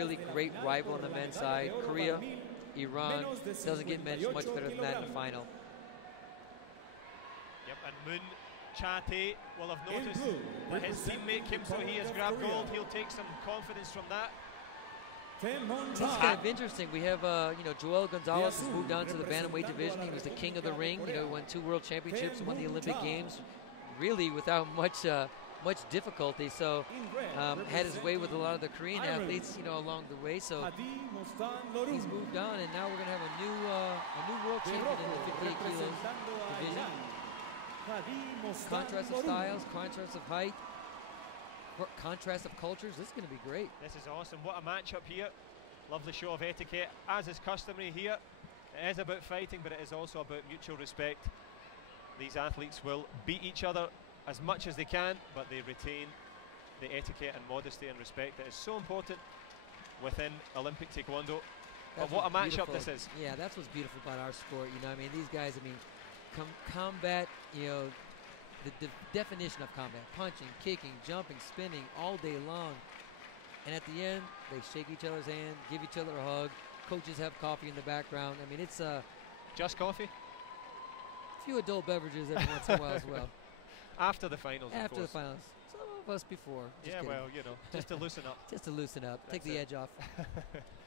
really great rival on the men's side. Korea, Iran, doesn't get mentioned much better than that in the final. Yep, and Moon Cha-tae will have noticed that his teammate Kim So-hee has grabbed gold. He'll take some confidence from that. This is kind of interesting. We have, you know, Joel Gonzalez has moved on to the bantamweight division. He was the king of the ring. You know, he won 2 world championships, won the Olympic Games, really without much difficulty. So had his way with a lot of the Korean athletes, you know, along the way. So he's moved on, and now we're gonna have a new world champion in the 58 kilos division. Contrast of styles, contrast of height, contrast of cultures. This is going to be great. This is awesome. What a matchup here. Lovely show of etiquette. As is customary here, it is about fighting, but it is also about mutual respect. These athletes will beat each other as much as they can, but they retain the etiquette and modesty and respect that is so important within Olympic Taekwondo. But what a matchup this is. Yeah, that's what's beautiful about our sport. You know, I mean, these guys, I mean, combat, you know, the definition of combat: punching, kicking, jumping, spinning all day long. And at the end, they shake each other's hand, give each other a hug. Coaches have coffee in the background. I mean, it's just coffee. A few adult beverages every once in a while as well. After the finals, of After course. the finals. Some of us before. Yeah, kidding. Well, you know, just to loosen up. Just to loosen up, take the edge off.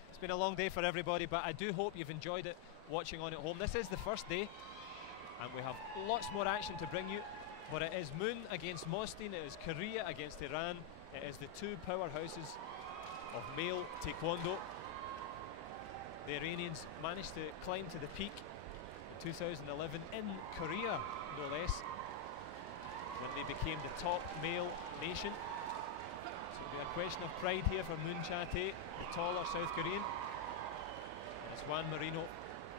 It's been a long day for everybody, but I do hope you've enjoyed it watching on at home. This is the first day, and we have lots more action to bring you. But it is Moon against Mostin, it is Korea against Iran, it is the 2 powerhouses of male Taekwondo. The Iranians managed to climb to the peak in 2011 in Korea, no less, when they became the top male nation. So it'll be a question of pride here for Moon Cha-tae, the taller South Korean. As Juan Marino,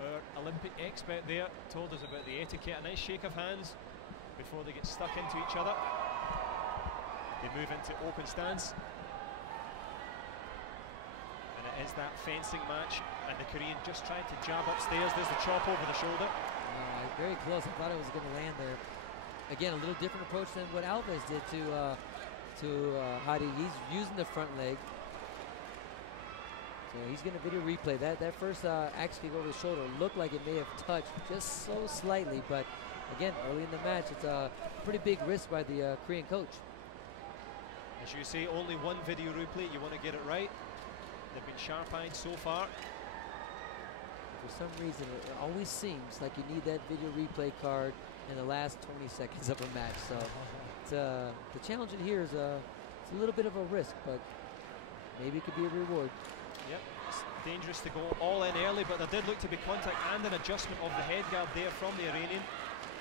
our Olympic expert there, told us about the etiquette. A nice shake of hands before they get stuck into each other. They move into open stance. And it is that fencing match, and the Korean just tried to jab upstairs. There's the chop over the shoulder. Very close. I thought it was going to land there. Again, a little different approach than what Alves did to Hadi. He's using the front leg. So he's going to video replay. That first axe kick over the shoulder looked like it may have touched just so slightly, but again, early in the match, it's a pretty big risk by the Korean coach. As you say, only one video replay. You want to get it right. They've been sharp-eyed so far. For some reason, it always seems like you need that video replay card in the last 20 seconds of a match. So it's, the challenge in here is it's a little bit of a risk, but maybe it could be a reward. Yep, it's dangerous to go all in early, but there did look to be contact and an adjustment of the head guard there from the Iranian.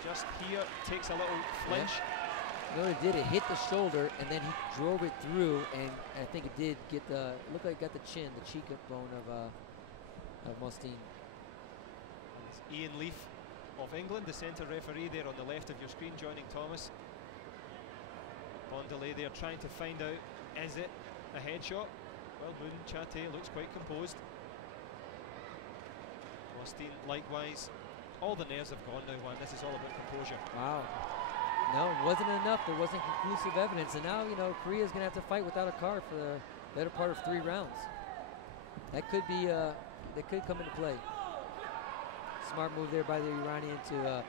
Just here, takes a little flinch. You know what it did? It hit the shoulder, and then he drove it through, and I think it did get the, looked like it got the chin, the cheek bone of Mostin. It's Ian Leaf of England, the centre referee there on the left of your screen, joining Thomas. Bondelay there trying to find out, is it a headshot? Well, Moon Cha-tae looks quite composed. Mostin likewise. All the nerves have gone now, Juan. This is all about composure. Wow. No, it wasn't enough. There wasn't conclusive evidence. And now, you know, Korea's going to have to fight without a card for the better part of 3 rounds. That could be, that could come into play. Smart move there by the Iranian to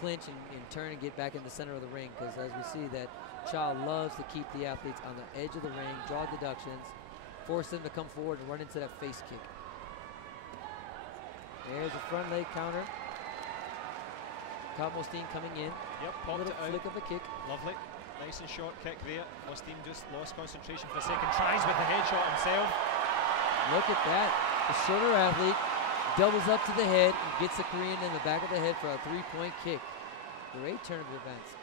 clinch and turn and get back in the center of the ring, because as we see that Cha loves to keep the athletes on the edge of the ring, draw deductions, force them to come forward and run into that face kick. There's a front leg counter. Caught Mostin coming in. Yep, popped it out. Flick of a kick. Lovely. Nice and short kick there. Mostin just lost concentration for a second. Tries with the headshot himself. Look at that. The shorter athlete doubles up to the head and gets the Korean in the back of the head for a 3-point kick. Great turn of events.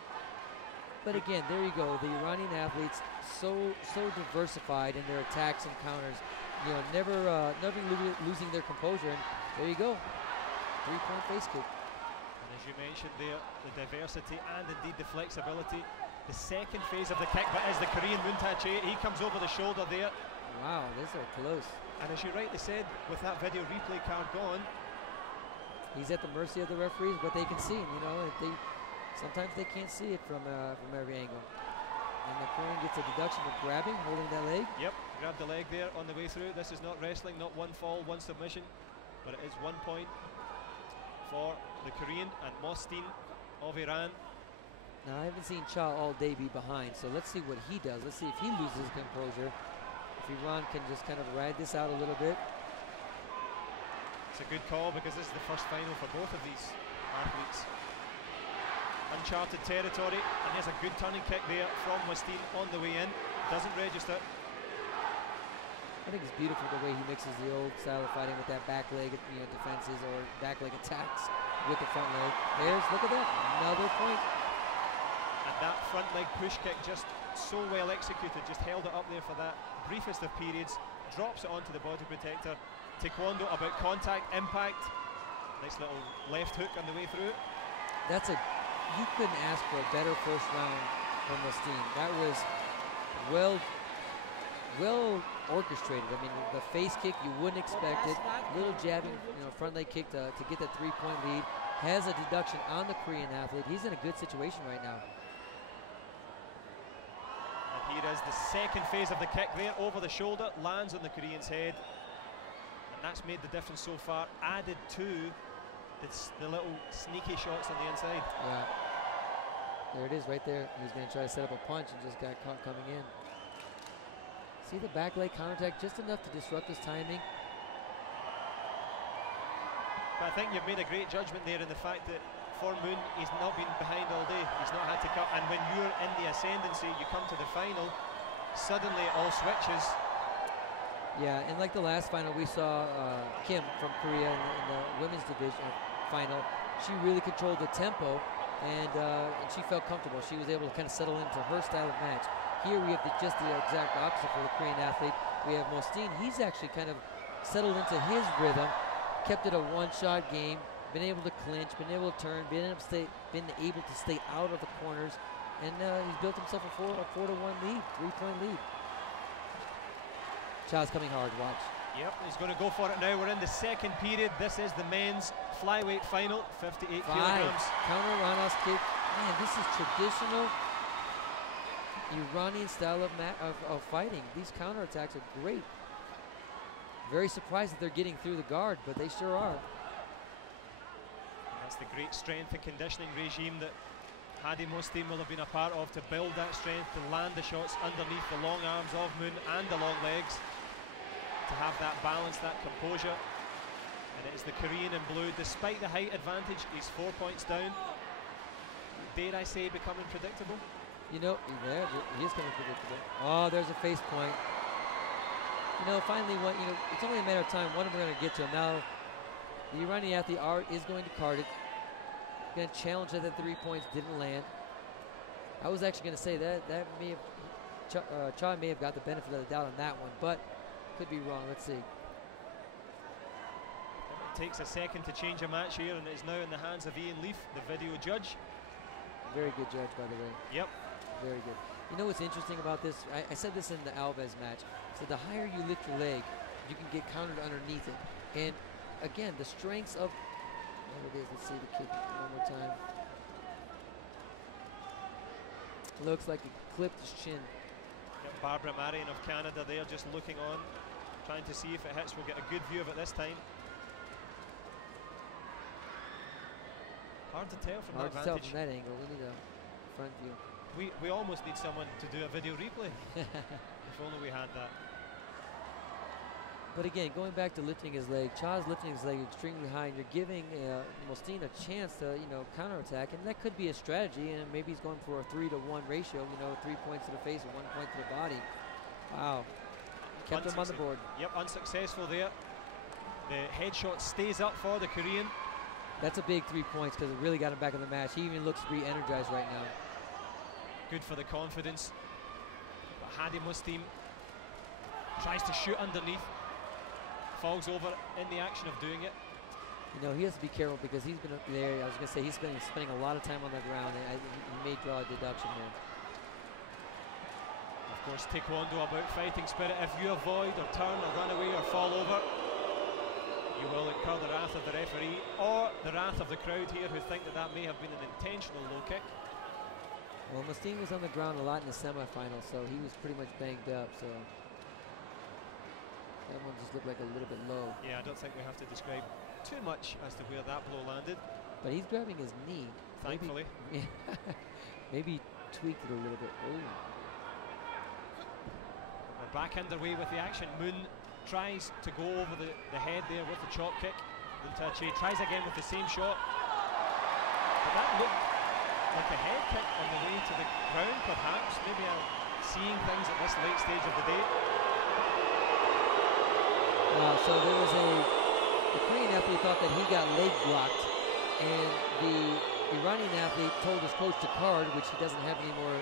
But again, there you go. The Iranian athletes so diversified in their attacks and counters. You know, never losing their composure. And there you go. 3-point face kick. As you mentioned there, the diversity and indeed the flexibility. The second phase of the kick, but as the Korean Moon Cha-tae, he comes over the shoulder there. Wow, these are close. And as you rightly said, with that video replay card gone, he's at the mercy of the referees, but they can see him. You know, sometimes they can't see it from every angle. And the Korean gets a deduction for grabbing, holding that leg. Yep. Grabbed the leg there on the way through. This is not wrestling, not one fall, one submission, but it is 1 point for the Korean and Mostin of Iran. Now, I haven't seen Cha all day be behind, so let's see what he does. Let's see if he loses composure. If Iran can just kind of ride this out a little bit. It's a good call because this is the first final for both of these athletes. Uncharted territory, and there's a good turning kick there from Mostin on the way in. Doesn't register. I think it's beautiful the way he mixes the old style of fighting with that back leg, defenses or back leg attacks with the front leg. Look at that, another point. And that front leg push kick just so well executed, just held it up there for that briefest of periods, drops it onto the body protector. Taekwondo about contact, impact. Nice little left hook on the way through. You couldn't ask for a better first round from Mostin. That was well orchestrated. I mean, the face kick, you wouldn't expect it. Little jabbing, front leg kick to get that 3-point lead. Has a deduction on the Korean athlete. He's in a good situation right now. And here is the second phase of the kick there, over the shoulder, lands on the Korean's head. And that's made the difference so far, added to the little sneaky shots on the inside. Yeah. There it is right there. He was going to try to set up a punch and just got caught coming in. See the back leg counterattack, just enough to disrupt his timing. But I think you've made a great judgment there in the fact that for Moon, he's not been behind all day. He's not had to cut. And when you're in the ascendancy, you come to the final, suddenly it all switches. Yeah, and like the last final, we saw Kim from Korea in the women's division final. She really controlled the tempo, and she felt comfortable. She was able to kind of settle into her style of match. Here we have just the exact opposite for the Korean athlete. We have Mostin. He's actually kind of settled into his rhythm, kept it a one-shot game, been able to clinch, been able to turn, been able to stay out of the corners, and he's built himself a 4-1 lead, 3-point lead. Cha's coming hard, watch. Yep, he's going to go for it now. We're in the second period. This is the men's flyweight final, 58 kilograms. Counter roundhouse kick. Man, this is traditional Iranian style of fighting. These counterattacks are great. Very surprised that they're getting through the guard, but they sure are. And that's the great strength and conditioning regime that Hadi Mostin will have been a part of, to build that strength, to land the shots underneath the long arms of Moon and the long legs, to have that balance, that composure. And it is the Korean in blue. Despite the height advantage, he's 4 points down. Dare I say, becoming predictable? He is coming predictable. Oh, there's a face point. Finally, it's only a matter of time. One of them are going to get to him. Now, the Iranian athlete is going to card it. Going to challenge that 3 points didn't land. I was actually going to say that may have Cha may have got the benefit of the doubt on that one, but could be wrong. Let's see. It takes a second to change a match here, and it is now in the hands of Ian Leaf, the video judge. Very good judge, by the way. Yep. Very good. You know what's interesting about this? I said this in the Alves match. So the higher you lift your leg, you can get countered underneath it. And again, the strengths of what it is. Let's see the kick one more time. Looks like it clipped his chin. Got Barbara Marion of Canada there, just looking on, trying to see if it hits. We'll get a good view of it this time. Hard to tell from that vantage. Hard to tell from that angle. We need a front view. We almost need someone to do a video replay. If only we had that. But again, going back to lifting his leg, Cha's lifting his leg extremely high, and you're giving Mostin a chance to, counterattack, and that could be a strategy. And maybe he's going for a 3-to-1 ratio. 3 points to the face and 1 point to the body. Wow, kept him on the board. Yep, unsuccessful there. The headshot stays up for the Korean. That's a big 3 points because it really got him back in the match. He even looks re-energized right now. Good for the confidence. But Hadi Mostin tries to shoot underneath. Falls over in the action of doing it. He has to be careful because he's been up there. I was going to say he's spending a lot of time on the ground, and he may draw a deduction here. Of course, Taekwondo about fighting spirit. If you avoid or turn or run away or fall over, you will incur the wrath of the referee or the wrath of the crowd here, who think that may have been an intentional low kick. Well, Mostin was on the ground a lot in the semifinal, so he was pretty much banged up. So That one just looked like a little bit low. Yeah, I don't think we have to describe too much as to where that blow landed. But he's grabbing his knee. Thankfully. Maybe, maybe tweaked it a little bit. Oh. We're back underway with the action. Moon tries to go over the head there with the chop kick. Muntache tries again with the same shot. But that looked like a head kick on the way to the ground, perhaps. Maybe I'm seeing things at this late stage of the day. So there was the Korean athlete thought that he got leg blocked, and the Iranian athlete told his coach to card, which he doesn't have any more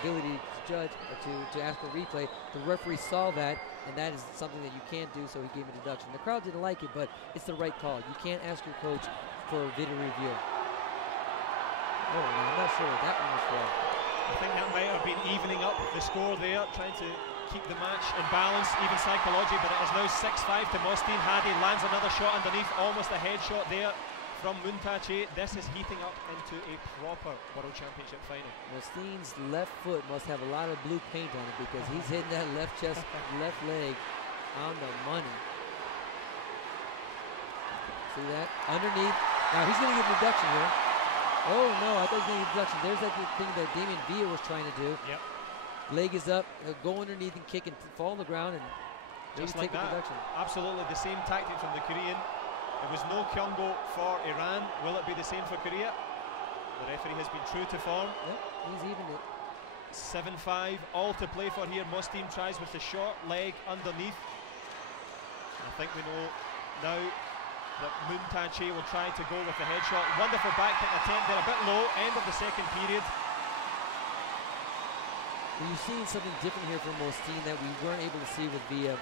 ability to judge or to ask for replay. The referee saw that, and that is something that you can't do, so he gave him a deduction. The crowd didn't like it, but it's the right call. You can't ask your coach for a video review. Oh, I'm not sure what that one was for. I think that might have been evening up the score there, trying to keep the match in balance, even psychology, but it is now 6-5 to Mostin. Hadi lands another shot underneath, almost a headshot there from Muntache. This is heating up into a proper World Championship final. Mostin's left foot must have a lot of blue paint on it because he's hitting that left chest, left leg on the money. See that? Underneath. Now he's going to get a deduction here. Oh no, I thought he was going to get a deduction. There's that thing that Damien Villa was trying to do. Yep. Leg is up, go underneath and kick and fall on the ground and just maybe like take a that. deduction. Absolutely the same tactic from the Korean. There was no Kyungo for Iran. Will it be the same for Korea? The referee has been true to form. Yep, he's evened it. 7-5, all to play for here. Mostin tries with the short leg underneath. I think we know now that Muntache will try to go with the headshot. Wonderful back kick attempt there, a bit low, end of the second period. Well, you're seeing something different here from Mostin that we weren't able to see with Villa.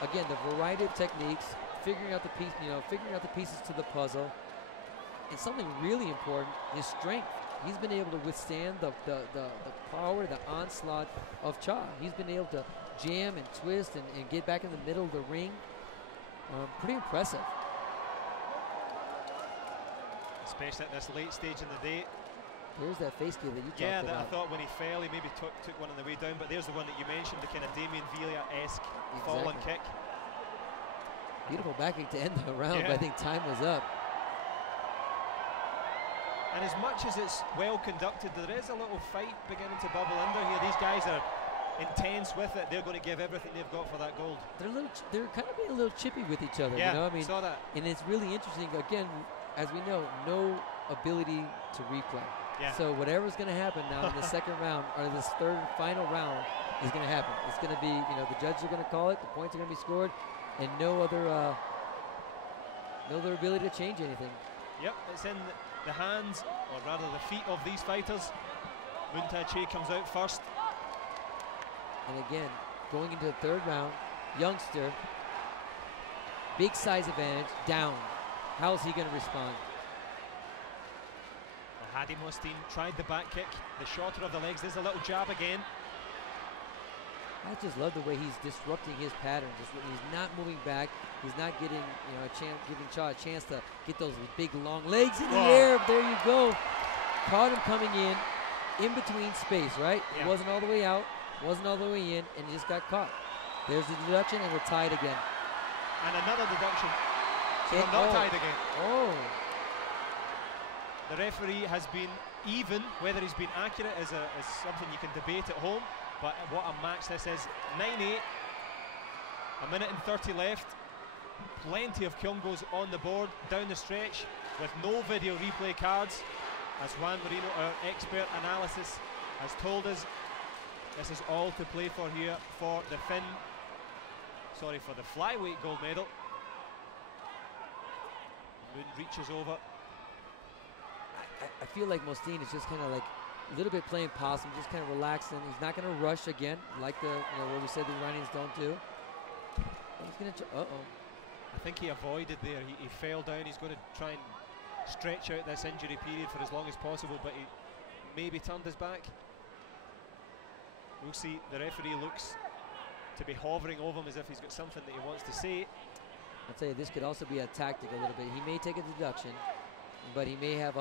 Again, the variety of techniques, figuring out the piece, figuring out the pieces to the puzzle, and something really important is strength. He's been able to withstand the power, the onslaught of Cha. He's been able to jam and twist and get back in the middle of the ring. Pretty impressive. Especially at this late stage in the day. There's that face kick that you talked about. Yeah, I thought when he fell, he maybe took one on the way down, but there's the one that you mentioned, the kind of Damien Villa-esque fallen kick. Beautiful back kick to end the round, yeah. but I think time was up. And as much as it's well conducted, there is a little fight beginning to bubble under here. These guys are intense with it. They're going to give everything they've got for that gold. They're kind of being a little chippy with each other. Yeah, you know? I mean, saw that. And it's really interesting. Again, as we know, no ability to replay. Yeah. So whatever's going to happen now in the second round, or this third and final round, is going to happen. It's going to be, the judges are going to call it, the points are going to be scored, and no other ability to change anything. Yep, it's in the hands, or rather the feet of these fighters. Muntache comes out first. And again, going into the third round, youngster, big size advantage, down. How's he going to respond? Hadi Mostin tried the back kick, the shorter of the legs. There's a little jab again. I just love the way he's disrupting his pattern. He's not moving back. He's not getting, giving Cha a chance to get those big long legs in the air. There you go. Caught him coming in between space, right? Yeah. It wasn't all the way out, wasn't all the way in, and he just got caught. There's the deduction, and we're tied again. And another deduction. So we're not tied again. Oh. The referee has been even. Whether he's been accurate is something you can debate at home, but what a match this is. 9-8, a minute and 30 left. Plenty of Kyungos on the board down the stretch with no video replay cards. As Juan Marino, our expert analysis, has told us, this is all to play for here for the for the flyweight gold medal. Moon reaches over. I feel like Mostin is just kind of like a little bit playing possum, just kind of relaxing. He's not going to rush again, like what we said the Iranians don't do. He's going to. I think he avoided there. He fell down. He's going to try and stretch out this injury period for as long as possible, but he maybe turned his back. We'll see. The referee looks to be hovering over him as if he's got something that he wants to say. I'll tell you, this could also be a tactic a little bit. He may take a deduction, but he may have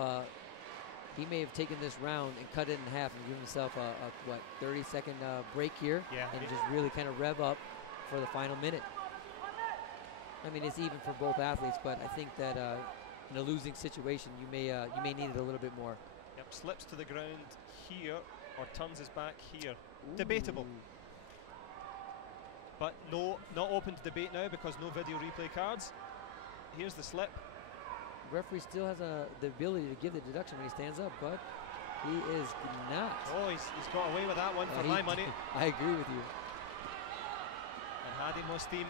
taken this round and cut it in half and give himself a 30-second break here, yeah, and just really kind of rev up for the final minute. I mean, it's even for both athletes, but I think that in a losing situation, you may need it a little bit more. Yep, slips to the ground here, or turns his back here. Ooh. Debatable. But no, not open to debate now because no video replay cards. Here's the slip. The referee still has the ability to give the deduction when he stands up, but he is not. Oh, he's got away with that one for my money. I agree with you. And Hadi Mostin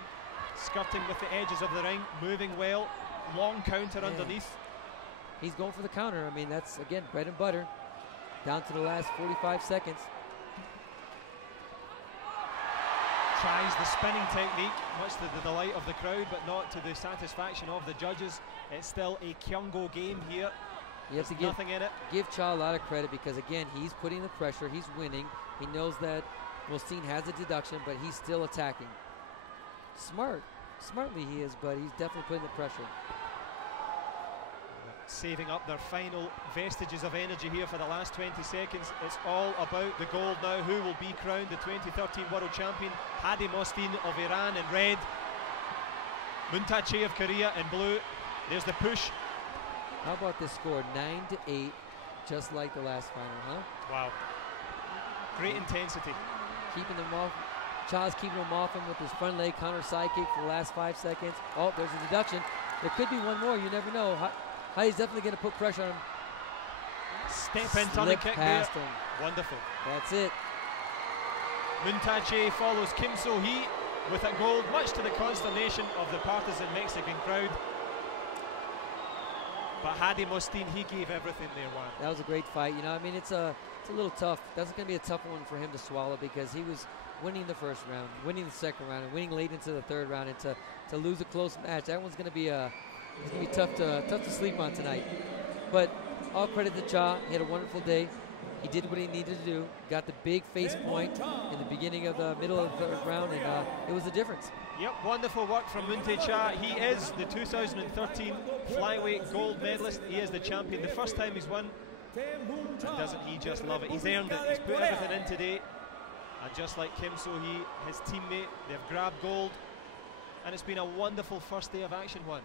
skirting with the edges of the ring, moving well, long counter underneath. He's going for the counter. I mean, that's, again, bread and butter. Down to the last 45 seconds. Tries the spinning technique, much to the delight of the crowd, but not to the satisfaction of the judges. It's still a Kyungo game here. You have to give Cha a lot of credit because, again, he's putting the pressure. He's winning. He knows that Mostin has a deduction, but he's still attacking. Smartly he is, but he's definitely putting the pressure. Saving up their final vestiges of energy here for the last 20 seconds. It's all about the gold now. Who will be crowned the 2013 World Champion? Hadi Mostin of Iran in red, Muntache of Korea in blue. There's the push. How about this score? 9-8, just like the last final, huh? Wow. Great intensity. Keeping them off. Cha's keeping them off him with his front leg counter side kick for the last 5 seconds. Oh, there's a deduction. There could be one more. You never know. Hadi's definitely going to put pressure on him. Step in, turning kick past him. Wonderful. That's it. Muntache follows Kim So-hee with a gold, much to the consternation of the partisan Mexican crowd. But Hadi Mostin, he gave everything there, Juan. That was a great fight. You know, I mean, it's a little tough. That's going to be a tough one for him to swallow because he was winning the first round, winning the second round, and winning late into the third round, and to lose a close match, that one's going to be tough to sleep on tonight. But all credit to Cha. He had a wonderful day. He did what he needed to do. Got the big face point in the beginning of the middle of the third round, and it was the difference. Yep, wonderful work from Muntache Cha. He is the 2013 flyweight gold medalist. He is the champion. The first time he's won. And doesn't he just love it? He's earned it. He's put everything in today. And just like Kim So-hee, his teammate, they've grabbed gold. And it's been a wonderful first day of action, Juan.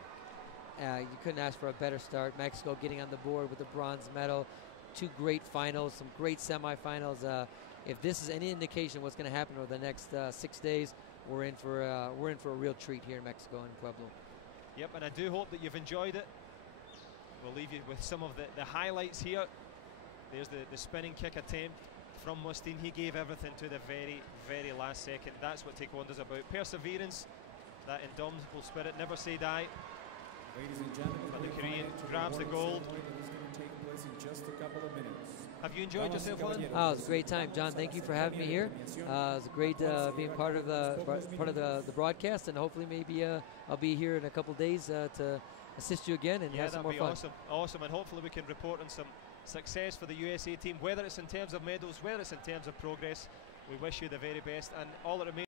You couldn't ask for a better start. Mexico getting on the board with the bronze medal. 2 great finals, some great semifinals. If this is any indication of what's going to happen over the next 6 days, we're in for a real treat here in Mexico and Puebla. Yep, and I do hope that you've enjoyed it. We'll leave you with some of the highlights here. There's the spinning kick attempt from Mostin. He gave everything to the very, very last second. That's what Taekwondo's about. Perseverance, that indomitable spirit, never say die. Ladies and gentlemen, and the Korean grabs the gold. Have you enjoyed yourself, Juan? Oh, it was a great time, John. Thank you for having me here. It was great being part of the broadcast, and hopefully maybe I'll be here in a couple days to assist you again and have some more fun. Awesome, and hopefully we can report on some success for the USA team, whether it's in terms of medals, whether it's in terms of progress. We wish you the very best, and all that remains